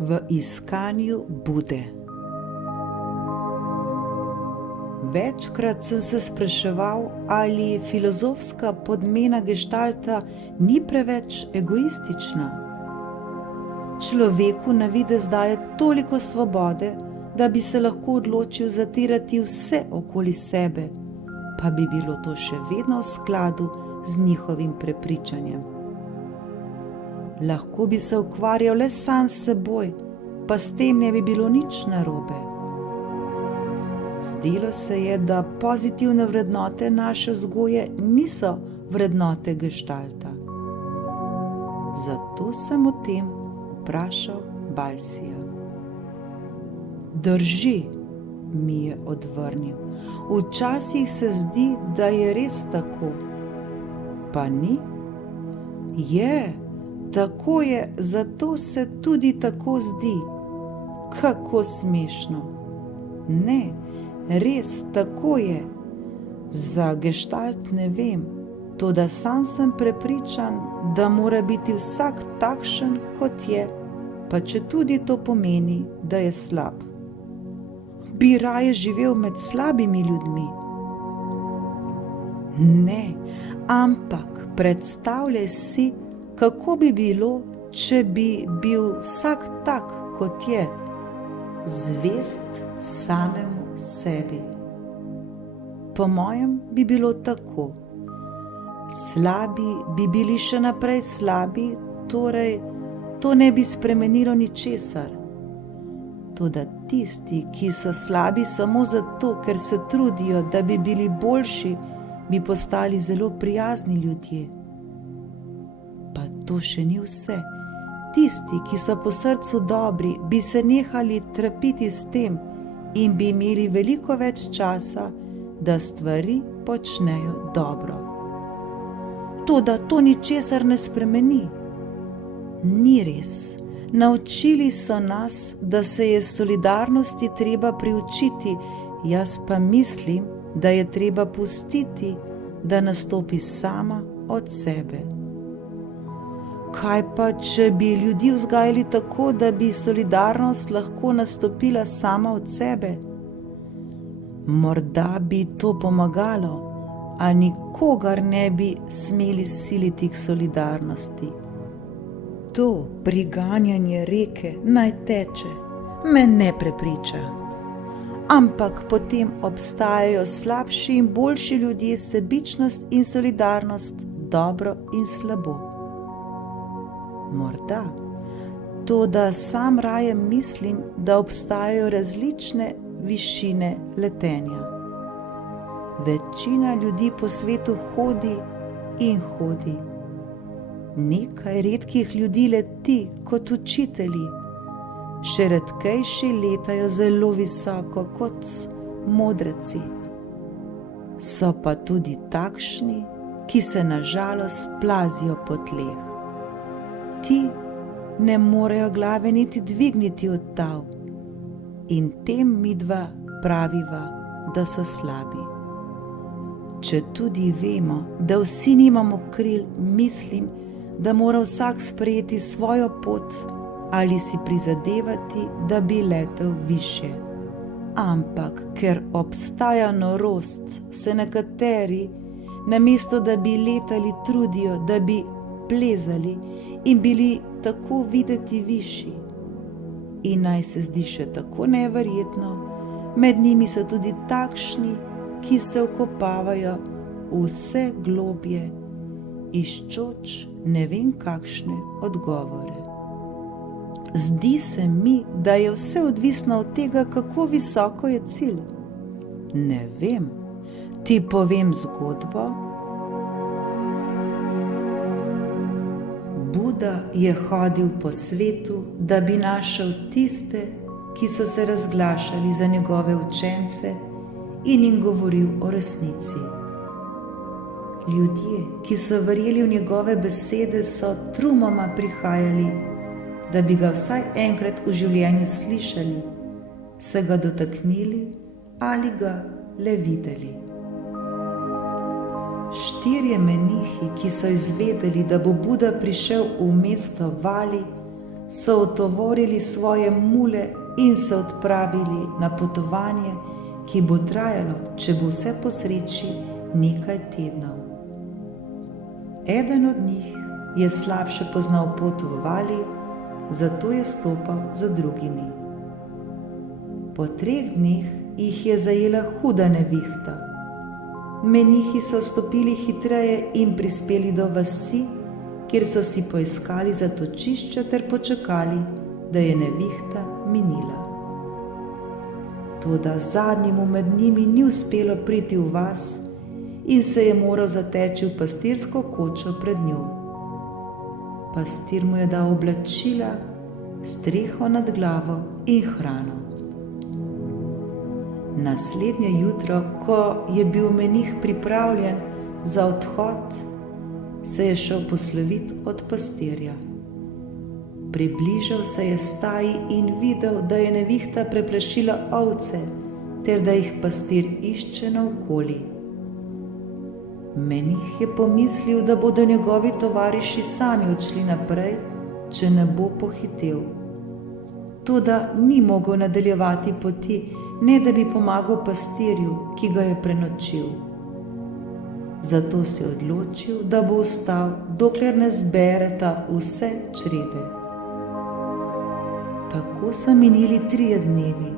v iskanju Bude. Večkrat sem se spraševal, ali filozofska podmena geštalta ni preveč egoistična. Človeku na videz daje toliko svobode, da bi se lahko odločil zatirati vse okoli sebe, pa bi bilo to še vedno v skladu z njihovim prepričanjem. Lahko bi se ukvarjal le sam s seboj, pa s tem ne bi bilo nič narobe. Zdelo se je, da pozitivne vrednote naše vzgoje niso vrednote geštalta. Zato sem o tem vprašal Bajsija. Drži, mi je odvrnil. Včasih se zdi, da je res tako. Pa ni? Je, tako je, zato se tudi tako zdi. Kako smešno. Ne, res tako je. Za gestalt ne vem, toda sam sem prepričan, da mora biti vsak takšen, kot je, pa četudi to pomeni, da je slab. Bi raje živel med slabimi ljudmi? Ne, ampak predstavljaj si, kako bi bilo, če bi bil vsak tak, kot je, zvest samemu sebi. Po mojem bi bilo tako. Slabi bi bili še naprej slabi, torej to ne bi spremenilo ničesar. Toda tisti, ki so slabi samo zato, ker se trudijo, da bi bili boljši, bi postali zelo prijazni ljudje. Pa to še ni vse. Tisti, ki so po srcu dobri, bi se nehali trpiti s tem in bi imeli veliko več časa, da stvari počnejo dobro. Toda to ničesar ne spremeni. Ni res. Naučili so nas, da se je solidarnosti treba priučiti, jaz pa mislim, da je treba pustiti, da nastopi sama od sebe. Kaj pa, če bi ljudi vzgajali tako, da bi solidarnost lahko nastopila sama od sebe? Morda bi to pomagalo, a nikogar ne bi smeli siliti k solidarnosti. To priganjanje reke naj teče, me ne prepriča. Ampak potem obstajajo slabši in boljši ljudje, sebičnost in solidarnost, dobro in slabo. Morda, toda sam raje mislim, da obstajajo različne višine letenja. Večina ljudi po svetu hodi in hodi. Nekaj redkih ljudi leti kot učitelji, še redkejši letajo zelo visoko kot modreci. So pa tudi takšni, ki se na žalost plazijo po tleh. Ti ne morejo glave niti dvigniti od tal in tem midva praviva, da so slabi. Če tudi vemo, da vsi nimamo kril, mislim, da mora vsak sprejeti svojo pot ali si prizadevati, da bi letel višje. Ampak, ker obstaja norost, se nekateri, namesto da bi letali, trudijo, da bi plezali in bili tako videti višji. In naj se zdi še tako neverjetno, med njimi so tudi takšni, ki se vkopavajo vse globje, iščoč ne vem kakšne odgovore. Zdi se mi, da je vse odvisno od tega, kako visoko je cilj. Ne vem, ti povem zgodbo. Buda je hodil po svetu, da bi našel tiste, ki so se razglašali za njegove učence in jim govoril o resnici. Ljudje, ki so verjeli v njegove besede, so trumoma prihajali, da bi ga vsaj enkrat v življenju slišali, se ga dotaknili ali ga le videli. 4 menihi, ki so izvedeli, da bo Buda prišel v mesto Vali, so otovorili svoje mule in se odpravili na potovanje, ki bo trajalo, če bo vse po sreči, nekaj tednov. Eden od njih je slabše poznal pot v vali, zato je stopal za drugimi. Po 3 dneh jih je zajela huda nevihta. Menihi so stopili hitreje in prispeli do vasi, kjer so si poiskali zatočišče ter počakali, da je nevihta minila. Toda zadnjemu med njimi ni uspelo priti v vas in se je moral zateči v pastirsko kočo pred njo. Pastir mu je dal oblačila, streho nad glavo in hrano. Naslednje jutro, ko je bil menih pripravljen za odhod, se je šel poslovit od pastirja. Približal se je staji in videl, da je nevihta preplašila ovce, ter da jih pastir išče naokoli. Menih je pomislil, da bodo njegovi tovariši sami odšli naprej, če ne bo pohitel. Toda ni mogel nadaljevati poti, ne da bi pomagal pastirju, ki ga je prenočil. Zato se je odločil, da bo ostal, dokler ne zbereta vse črede. Tako so minili 3 dnevi.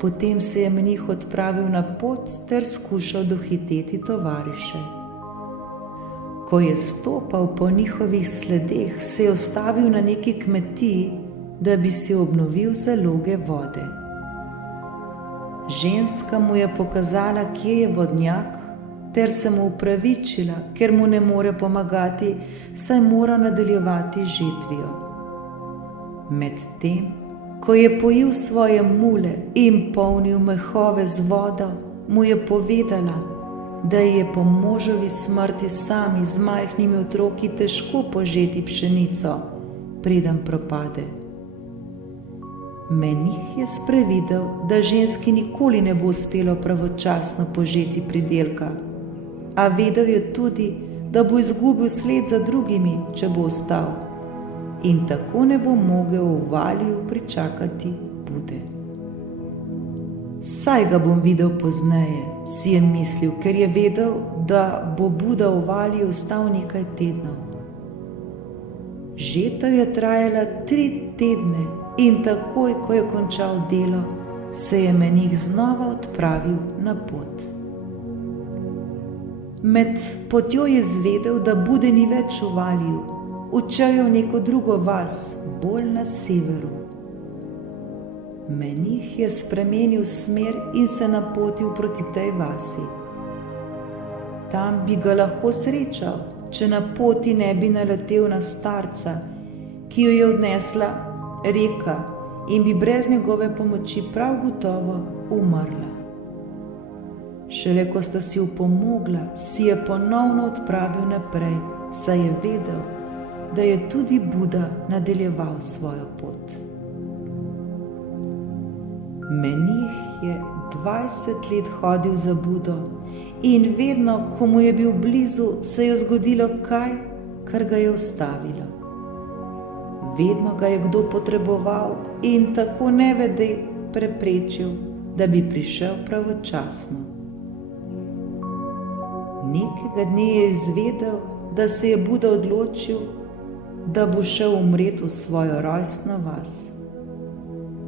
Potem se je menih odpravil na pot ter skušal dohiteti tovariše. Ko je stopal po njihovih sledeh, se je ustavil na neki kmetiji, da bi si obnovil zaloge vode. Ženska mu je pokazala, kje je vodnjak, ter se mu opravičila, ker mu ne more pomagati, saj mora nadaljevati žetvijo. Medtem, ko je pojil svoje mule in polnil mehove z vodo, mu je povedala, da je po možovi smrti sami z majhnimi otroki težko požeti pšenico, preden propade. Menih je sprevidel, da ženski nikoli ne bo uspelo pravočasno požeti pridelka, a vedel je tudi, da bo izgubil sled za drugimi, če bo ostal, in tako ne bo mogel v valiju pričakati Bude. Saj ga bom videl pozneje, si je mislil, ker je vedel, da bo Buda v valiju ostal nekaj tednov. Žetev je trajala 3 tedne in takoj, ko je končal delo, se je menih znova odpravil na pot. Med potjo je zvedel, da Bude ni več v valiju, odšel je v neko drugo vas, bolj na severu. Menih je spremenil smer in se napotil proti tej vasi. Tam bi ga lahko srečal, če na poti ne bi naletel na starca, ki jo je odnesla reka in bi brez njegove pomoči prav gotovo umrla. Šele ko sta si upomogla, si je ponovno odpravil naprej, saj je vedel, da je tudi Buda nadaljeval svojo pot. Menih je 20 let hodil za Budo in vedno, ko mu je bil blizu, se je zgodilo kaj, kar ga je ustavilo. Vedno ga je kdo potreboval in tako nevede preprečil, da bi prišel pravočasno. Nekega dne je izvedel, da se je Buda odločil, da bo šel umret v svojo rojstno vas.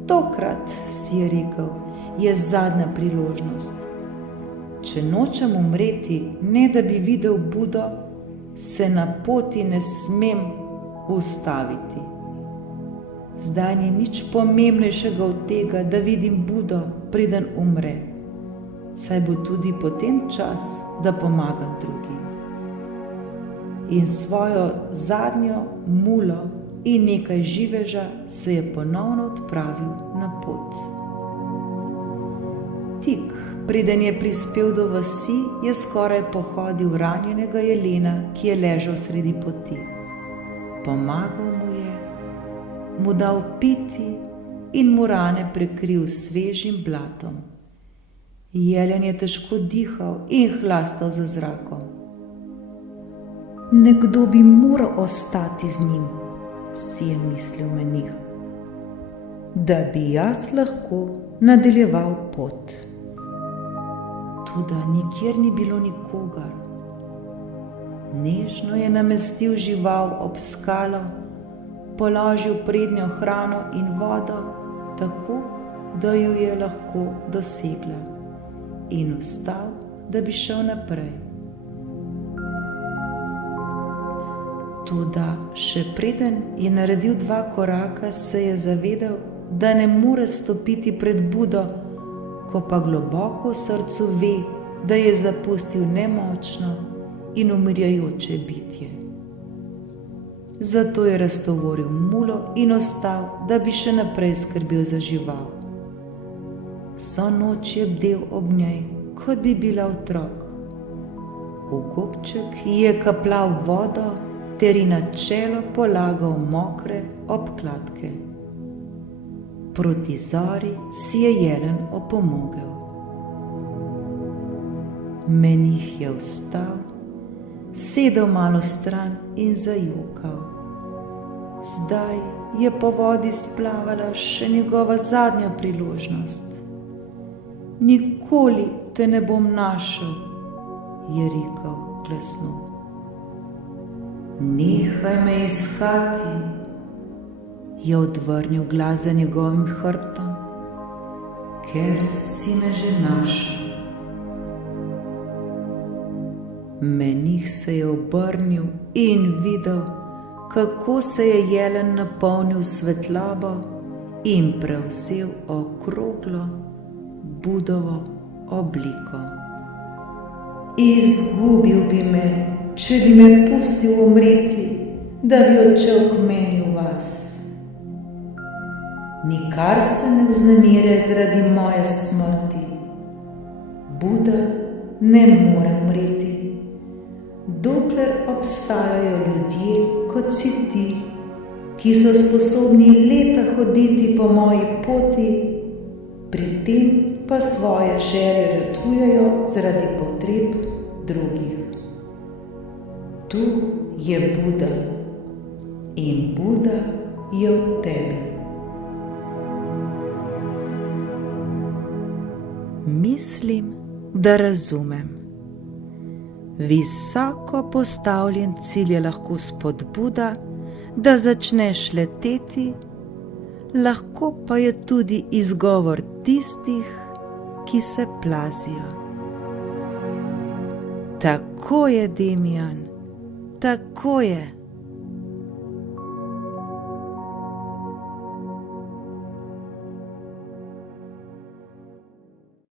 Tokrat, si je rekel, je zadnja priložnost. Če nočem umreti, ne da bi videl Budo, se na poti ne smem ustaviti. Zdaj ni nič pomembnejšega od tega, da vidim Budo, preden umre, saj bo tudi potem čas, da pomagam drugim. In svojo zadnjo mulo in nekaj živeža se je ponovno odpravil na pot. Tik preden je prispel do vasi, je skoraj pohodil ranjenega jelena, ki je ležal sredi poti. Pomagal mu je, mu dal piti in mu rane prekril s svežim blatom. Jelen je težko dihal in hlastal za zrakom. Nekdo bi moral ostati z njim, si je mislil menih, da bi jaz lahko nadaljeval pot. Toda nikjer ni bilo nikogar. Nežno je namestil žival ob skalo, položil prednjo hrano in vodo, tako da ju je lahko dosegla, in vstal, da bi šel naprej. Toda še preden je naredil 2 koraka, se je zavedel, da ne more stopiti pred Budo, ko pa globoko v srcu ve, da je zapustil nemočno in umirjajoče bitje. Zato je raztovoril mulo in ostal, da bi še naprej skrbel za žival. Vso noč je bdel ob njej, kot bi bila otrok. V gobček je kapljal vodo ter ji na čelo polagal mokre obkladke. Proti zori si je jelen opomogel. Menih je vstal, sedel malo stran in zajokal. Zdaj je po vodi splavala še njegova zadnja priložnost. Nikoli te ne bom našel, je rekel glasno. Nehaj me iskati, je odvrnil glas za njegovim hrbtom, ker si me že našel. Menih se je obrnil in videl, kako se je jelen napolnil svetlobo in prevzel okroglo Budovo obliko. Izgubil bi me, če bi me pustil umreti, da bi odšel k meni v vas. Nikar se ne vznemirjaj zaradi moje smrti. Buda ne more umreti, dokler obstajajo ljudje kot si ti, ki so sposobni leta hoditi po moji poti, pri tem pa svoje želje žrtvujejo zaradi potreb drugih. Tu je Buda in Buda je v tebi. Mislim, da razumem. Visoko postavljen cilj je lahko spodbuda, da začneš leteti, lahko pa je tudi izgovor tistih, ki se plazijo. Tako je, Demijan, tako je.